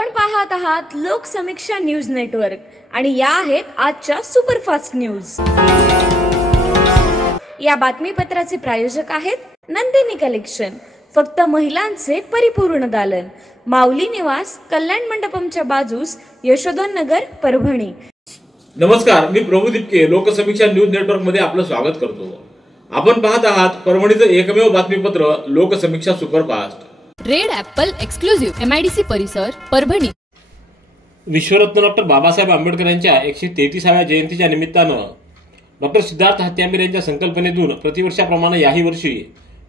आपण पाहत आहात लोकसमीक्षा न्यूज नेटवर्क आणि या आहेत आजच्या सुपरफास्ट न्यूज। या बातमीपत्राचे प्रायोजक आहेत नंदिनी कलेक्शन, फक्त महिलांचे परिपूर्ण दालन, माऊली निवास, कल्याण मंडपमच्या बाजूस, यशोधन नगर, परभणी। नमस्कार, मी प्रभू दिपके लोकसमीक्षा न्यूज नेटवर्क मध्ये आपलं स्वागत करतो। आपण पाहत आहात परभणीचं एकमेव बातमीपत्र Loksamiksha superfast. Red Apple exclusive MIDC परिसर, परभणी। विश्वरत्न डॉक्टर बाबासाहेब आंबेडकर यांच्या 133व्या जयंतीच्या निमित्तानं डॉक्टर सिद्धार्थ हत्यांबीर यांच्या संकल्पनेतून प्रतिवर्षाप्रमाणे याही वर्षी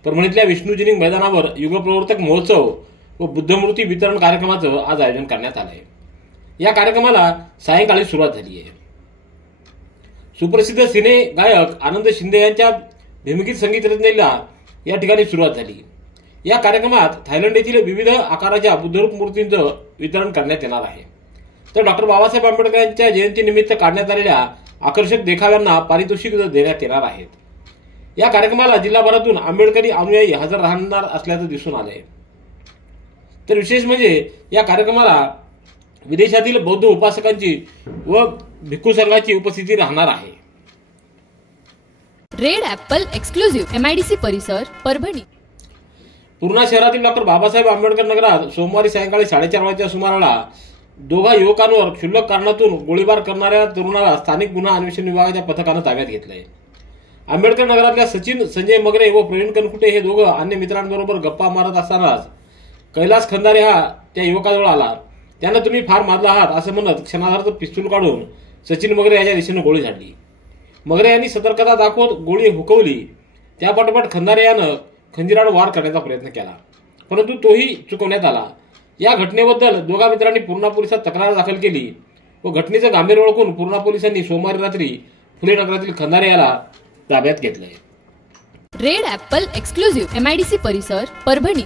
परभणीतल्या विष्णुजिनिंग मैदानावर युगप्रवर्तक महोत्सव व बुद्धमूर्ती वितरण कार्यक्रमाचं आज आयोजन करण्यात आलं आहे। या कार्यक्रमाला सायंकाळी सुरुवात झाली आहे। सुप्रसिद्ध सिने गायक आनंद शिंदे यांच्या भीमगीत संगीत रचनेला या ठिकाणी सुरुवात झाली। या कार्यक्रमात थायलंड येथील विविध आकाराच्या बुद्धरूप मूर्तींचं वितरण करण्यात येणार आहे। तर डॉक्टर बाबासाहेब आंबेडकर यांच्या जयंतीनिमित्त काढण्यात आलेल्या आकर्षक देखाव्यांना पारितोषिक देण्यात येणार आहेत। या कार्यक्रमाला जिल्हाभरातून आंबेडकरी अनुयायी हजर राहणार असल्याचं दिसून आलंय। तर विशेष म्हणजे या कार्यक्रमाला विदेशातील बौद्ध उपासकांची व भिक्खू संघाची उपस्थिती राहणार आहे। रेड ॲपल एक्सक्लुझिव्ह MIDC परिसर, परभणी। पूर्णा शहरातील डॉक्टर बाबासाहेब आंबेडकर नगरात सोमवारी सायंकाळी 4:30 वाजच्या सुमाराला दोघा युवकांवर क्षुल्लक कारणातून गोळीबार करणाऱ्या तरुणाला स्थानिक गुन्हा अन्वेषण विभागाच्या पथकानं ताब्यात घेतलंय। आंबेडकर नगरातल्या सचिन संजय मगरे व प्रवीण कनकुटे हे दोघं अन्य मित्रांबरोबर गप्पा मारत असतानाच कैलास खंदारे हा त्या युवकाजवळ आला। त्यानं तुम्ही फार मारला आहात असं म्हणत क्षणार्धात पिस्तूल काढून सचिन मगरे याच्या दिशेने गोळी झाडली। मगरे यांनी सतर्कता दाखवत गोळी हुकवली। त्यापाठोपाठ खंदारे यानं खंजिराड वार करण्याचा प्रयत्न केला, परंतु तोही चुकवण्यात आला। या घटनेबद्दल दोघा मित्रांनी पूर्णा पोलिसात तक्रार दाखल केली व घटनेचं गांभीर्य ओळखून पूर्णा पोलिसांनी सोमवारी रात्री फुले नगरातील खंदारे याला ताब्यात घेतलंय। रेड ॲपल एक्सक्लुझिव्ह MIDC परिसर, परभणी।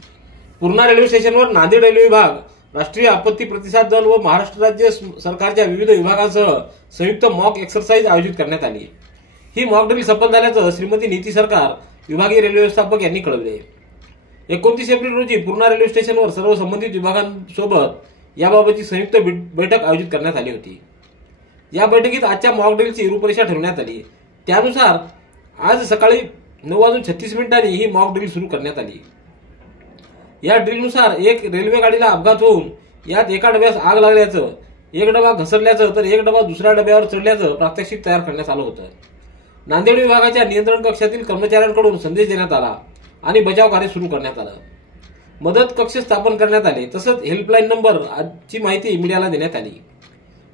पूर्णा रेल्वे स्टेशनवर नांदेड रेल्वे विभाग, राष्ट्रीय आपत्ती प्रतिसाद दल व महाराष्ट्र राज्य सरकारच्या विविध विभागांसह संयुक्त मॉक एक्सरसाइज आयोजित करण्यात आली। ही मॉक ड्रिल सफल झाल्याचं श्रीमती नीती सरकार विभागीय रेल्वे व्यवस्थापक यांनी कळवले। 29 एप्रिल रोजी पूर्णा रेल्वे स्टेशनवर सर्व संबंधित विभागांसोबत याबाबतची संयुक्त बैठक आयोजित करण्यात आली होती। या बैठकीत आजच्या मॉक ड्रिलची रूपरेषा ठरवण्यात आली। त्यानुसार आज सकाळी 9:36 ही मॉक ड्रिल सुरू करण्यात आली। या ड्रिलनुसार एक रेल्वे गाडीला अपघात होऊन यात एका डब्यास आग लागल्याचं, एक डबा घसरल्याचं तर एक डबा दुसऱ्या डब्यावर चढल्याचं प्रात्यक्षिक तयार करण्यात आलं होतं। नांदेड विभागाच्या नियंत्रण कक्षातील कर्मचाऱ्यांकडून संदेश देण्यात आला आणि बचाव कार्य सुरू करण्यात आलं। मदत कक्ष स्थापन करण्यात आले, तसंच हेल्पलाईन नंबर ची माहिती मीडियाला देण्यात आली।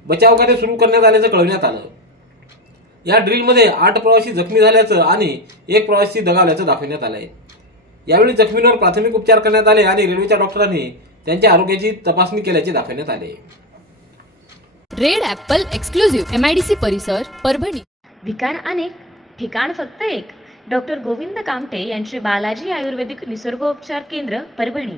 बचाव कार्य सुरू करण्यात आल्याचं कळवण्यात आलं। या ड्रिलमध्ये 8 प्रवासी जखमी झाल्याचं आणि 1 प्रवासी दगावल्याचं दाखवण्यात आलंय। यावेळी जखमींवर प्राथमिक उपचार करण्यात आले आणि रेल्वेच्या डॉक्टरांनी त्यांच्या आरोग्याची तपासणी केल्याचे दाखवण्यात आले। रेड ॲपल एक्सक्लुझिव्ह MIDC परिसर, परभणी। ठिकाण अनेक, ठिकाण फक्त एक। डॉक्टर गोविंद कामटे यांचे बालाजी आयुर्वेदिक निसर्गोपचार केंद्र, परभणी।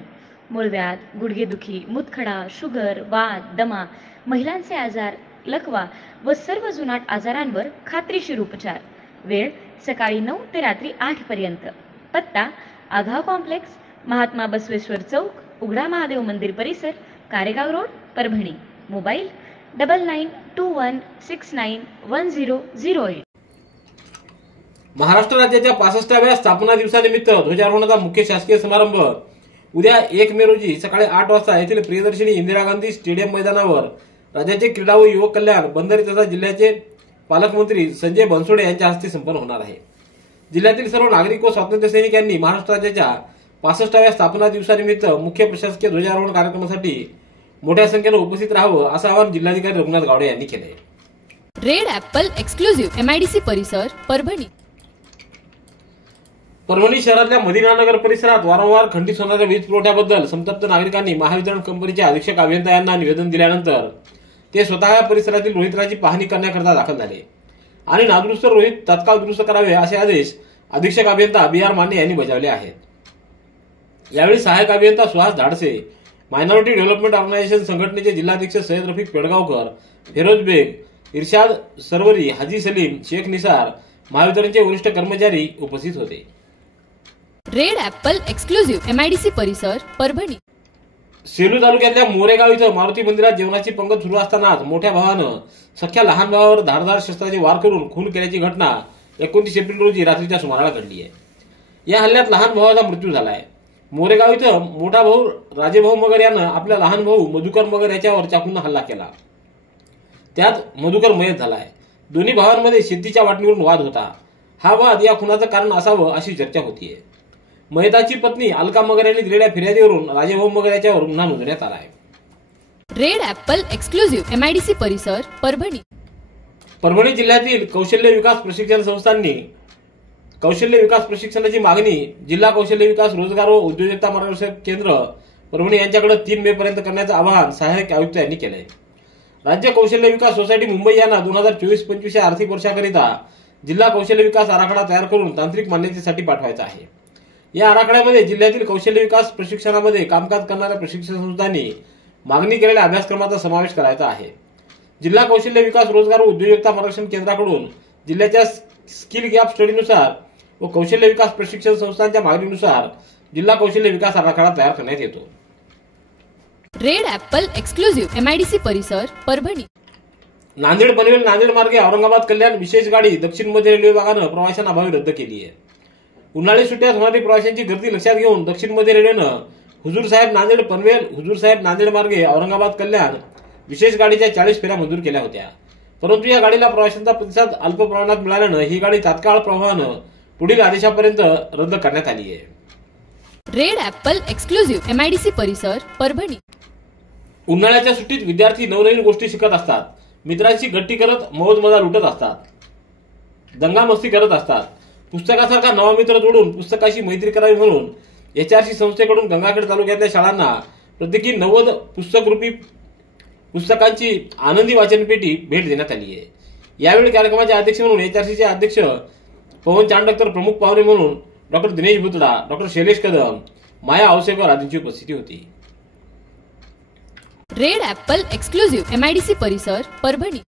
मूळव्याध, गुडघेदुखी, मूतखडा, शुगर, वात, दमा, महिलांचे आजार, लकवा व सर्व जुनाट आजारांवर खात्रीशीर उपचार। वेळ सकाळी 9 ते रात्री 8 पर्यंत। पत्ता आघाव कॉम्प्लेक्स, महात्मा बसवेश्वर चौक, उघडा महादेव मंदिर परिसर, कारेगाव रोड, परभणी। मोबाईल 9921691008। महाराष्ट्र राज्याच्या 65व्या स्थापना दिवसानिमित्त ध्वजारोहणाचा मुख्य शासकीय समारंभ उद्या 1 मे रोजी सकाळी 8 वाजता येथील प्रियदर्शिनी इंदिरा गांधी स्टेडियम मैदानावर राज्याचे क्रीडा व युवक कल्याण, बंदरे तथा जिल्ह्याचे पालकमंत्री संजय बनसोडे यांच्या हस्ते संपन्न होणार आहे। जिल्ह्यातील सर्व नागरिक व स्वातंत्र्य सैनिकांनी महाराष्ट्र राज्याच्या 65व्या स्थापना दिवसानिमित्त मुख्य प्रशासकीय ध्वजारोहण कार्यक्रमासाठी मोठ्या संख्येने उपस्थित राहावं असं आवाहन जिल्हाधिकारी रघुनाथ गावडे यांनी केलंय। रेड ॲपल एक्सक्लुझिव्ह MIDC परिसर, परभणी। परभणी शहरातल्या मदिनानगर परिसरात वारंवार खंडित होणाऱ्या वीज पुरवठ्याबद्दल संतप्त नागरिकांनी महावितरण कंपनीचे अधीक्षक अभियंता यांना निवेदन दिल्यानंतर ते स्वतः या परिसरातील रोहित्राची पाहणी करण्याकरता दाखल झाले आणि नादुरुस्त रोहित तत्काळ दुरुस्त करावे असे आदेश अधीक्षक अभियंता BR माने यांनी बजावले आहेत। यावेळी सहाय्यक अभियंता Suhas Dhadse, minority development organisation संघटनेचे जिल्हाध्यक्ष सय्यद रफिक पेडगावकर, फिरोज बेग, इर्शाद सरवरी, हाजी सलीम, शेख निसार, महावितरणचे वरिष्ठ कर्मचारी उपस्थित होते। रेड ॲपल एक्सक्लुझिव्ह MIDC परिसर, परभणी। सेलू तालुक्यातल्या मोरेगाव इथं मारुती मंदिरात जेवणाची पंगत सुरू असतानाच मोठ्या भावानं सख्या लहान भावावर धारदार शस्त्राचे वार करून खून केल्याची घटना 29 एप्रिल रोजी रात्रीच्या सुमाराला घडली आहे। या हल्ल्यात लहान भावाचा मृत्यू झालाय। मोरेगाव इथं मोठा भाऊ राजेभाऊ मगर यानं आपला लहान भाऊ मधुकर मगर याच्यावर चाकून हल्ला केला। त्यात मधुकर मयत झालाय। दोन्ही भावांमध्ये शेतीच्या वाटणीवरून वाद होता। हा वाद या खुनाचं कारण असावं अशी चर्चा होतीये। मयताची पत्नी अलका मगर यांनी दिलेल्या फिर्यादीवरून राजेभाऊ मगर याच्यावर गुन्हा नोंदवण्यात आला आहे। रेड ॲपल एक्सक्लुझिव्ह MIDC परिसर परभणी। परभणी जिल्ह्यातील कौशल्य विकास प्रशिक्षण संस्थांनी कौशल्य विकास प्रशिक्षणाची मागणी जिल्हा कौशल्य विकास रोजगार व उद्योजकता मार्गदर्शन केंद्र परभणी यांच्याकडे 3 मे पर्यंत करण्याचं आवाहन सहाय्यक आयुक्त यांनी केलंय। राज्य कौशल्य विकास सोसायटी मुंबई यांना 2024-25 या आर्थिक वर्षाकरिता जिल्हा कौशल्य विकास आराखडा तयार करून तांत्रिक मान्यतेसाठी पाठवायचा आहे। या आराखड्यामध्ये जिल्ह्यातील कौशल्य विकास प्रशिक्षणामध्ये कामकाज करणाऱ्या प्रशिक्षण संस्थांनी मागणी केलेल्या अभ्यासक्रमाचा समावेश करायचा आहे। जिल्हा कौशल्य विकास रोजगार व उद्योजकता मार्गदर्शन केंद्राकडून जिल्ह्याच्या स्किल गॅप स्टडीनुसार व कौशल्य विकास प्रशिक्षण संस्थांच्या मागणीनुसार जिल्हा कौशल्य विकास आराखडा तयार करण्यात येतो। रेड ॲपल एक्सक्लुझिव्ह MIDC परिसर परभणी। नांदेड पनवेल नांदेड मार्गे औरंगाबाद कल्याण विशेष गाडी दक्षिण मध्य रेल्वे विभागानं प्रवाशांअभावी रद्द केली आहे। उन्हाळी सुट्ट्यात होणारी प्रवाशांची गर्दी लक्षात घेऊन दक्षिण मध्य रेल्वेनं हुजूर साहेब नांदेड पनवेल हुजूर साहेब नांदेड मार्गे औरंगाबाद कल्याण विशेष गाडीच्या 40 फेऱ्या मंजूर केल्या होत्या। परंतु या गाडीला प्रवाशांचा प्रतिसाद अल्प प्रमाणात मिळाल्यानं ही गाडी तात्काळ प्रभावानं पुढील आदेशापर्यंत रद्द करण्यात आली आहे। रेड ॲपल एक्सक्लुझिव्ह MIDC परिसर परभणी। उन्हाळ्याच्या सुट्टीत विद्यार्थी नवनवीन गोष्टी शिकत असतात, मित्रांची गट्टी करत मौज मजा लुटत असतात, दंगा मस्ती करत असतात। पुस्तकासारखा नवा मित्र जोडून पुस्तकाशी मैत्री करावी म्हणून HRC संस्थेकडून गंगाखेड तालुक्यातल्या शाळांना प्रत्येकी 90 पुस्तकरूपी पुस्तकांची आनंदी वाचनपेटी भेट देण्यात आली आहे। यावेळी कार्यक्रमाचे अध्यक्ष म्हणून HRCचे अध्यक्ष पवन चांडकर, प्रमुख पाहुणे म्हणून डॉक्टर दिनेश भुतडा, डॉक्टर शैलेश कदम, माया आवसेकर आदींची उपस्थिती होती। रेड ॲपल एक्सक्लुझिव्ह MIDC परिसर परभणी।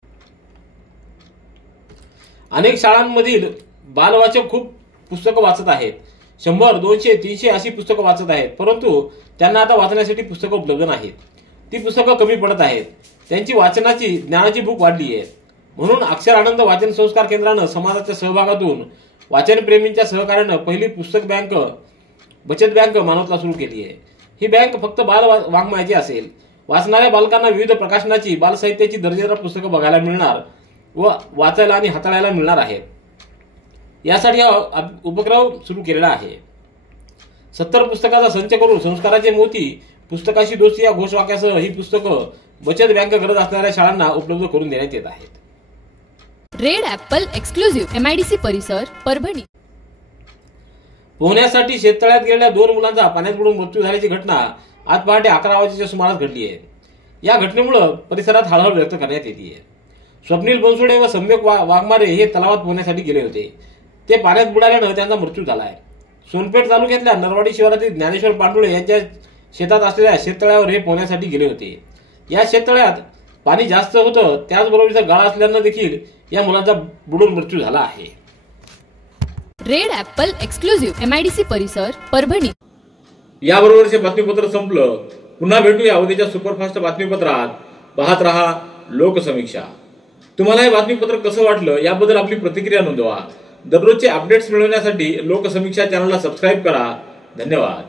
अनेक शाळांमधील बालवाचक खूप पुस्तकं वाचत आहेत। 100, 200, 300 अशी पुस्तकं वाचत आहेत, परंतु त्यांना आता वाचण्यासाठी पुस्तकं उपलब्ध नाहीत। ती पुस्तकं कमी पडत आहेत। त्यांची वाचनाची ज्ञानाची भूक वाढली आहे। म्हणून अक्षर आनंद वाचन संस्कार केंद्रानं समाजाच्या सहभागातून वाचनप्रेमींच्या सहकार्यानं पहिली पुस्तक बँक बचत बँक मानवतला सुरू केली आहे। ही बँक फक्त बाल वाङ्मयाची असेल। वाचणाऱ्या बालकांना विविध प्रकाशनाची बालसाहित्याची दर्जेदार पुस्तकं बघायला मिळणार व वाचायला आणि हाताळायला मिळणार आहेत। यासाठी हा उपक्रम सुरू केलेला आहे। 70 पुस्तकाचा संच करून संस्काराचे मोती पुस्तकाशी दोस्ती या घोषवाक्यासह ही पुस्तकं बचत बँक गरज असणाऱ्या शाळांना उपलब्ध करून देण्यात येत आहेत। रेड ॲपल एक्सक्लुझिव्ह MIDC परिसर परभणी। पोहण्यासाठी शेततळ्यात गेलेल्या 2 मुलांचा पाण्यात बुडून मृत्यू झाल्याची घटना आज पहाटे 11 वाजेच्या सुमारास घडली आहे। या घटनेमुळे परिसरात हळहळ व्यक्त करण्यात येते। स्वप्नील बनसोडे व सम्यक वाघमारे हे तलावात पोहण्यासाठी गेले होते। ते पाण्यात बुडाल्यानं त्यांचा मृत्यू झालाय। सोनपेठ तालुक्यातल्या नरवाडी शिवारातील ज्ञानेश्वर पांडुळे यांच्या शेतात असलेल्या शेततळ्यावर हे पोहण्यासाठी गेले होते। या शेततळ्यात पाणी जास्त होतं, त्याचबरोबर इथं गाळ असल्यानं देखील या मुलांचा बुडून मृत्यू झाला आहे। रेड ॲपल एक्सक्लुझिव्ह MIDC परिसर परभणी। याबरोबरचे बातमीपत्र संपलं। पुन्हा भेटूया उद्याच्या सुपरफास्ट बातमीपत्रात। पाहत रहा लोकसमीक्षा। तुम्हाला हे बातमीपत्र कसं वाटलं याबद्दल आपली प्रतिक्रिया नोंदवा। दररोजचे अपडेट्स मिळवण्यासाठी लोकसमीक्षा चॅनलला सबस्क्राईब करा। धन्यवाद।